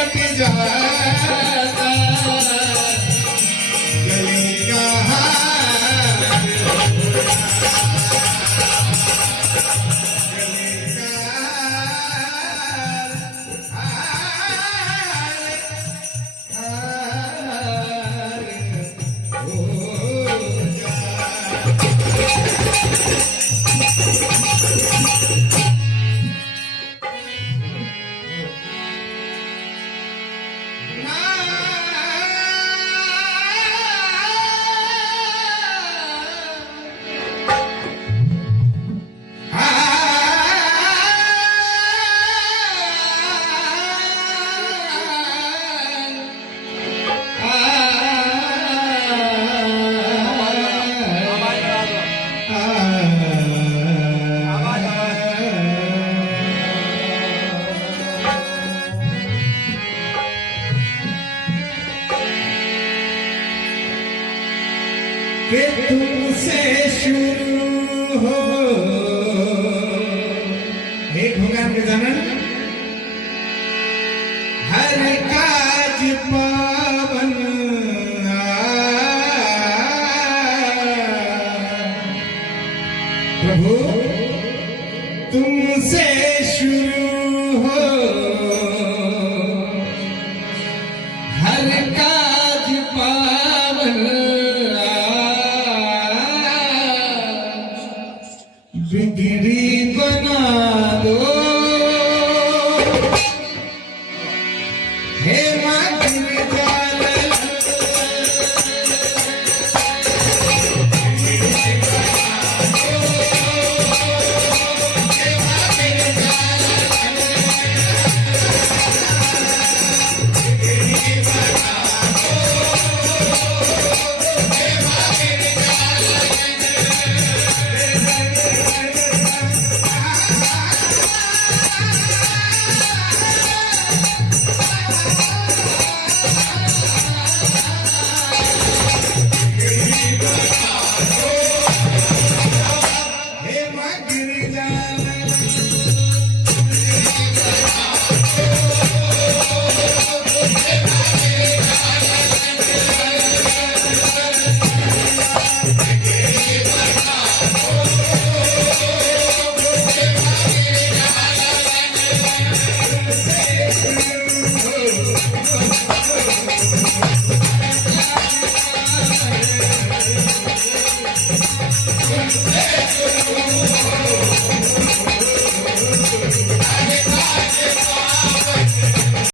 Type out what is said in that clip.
but जाता गली का हार गली का हार हो कि तुमसे शुरू हो एक भगवान के जाना हर काज पावन प्रभु तुमसे शुरू हो हर काज पावन बिगड़ी बना दो हे माँ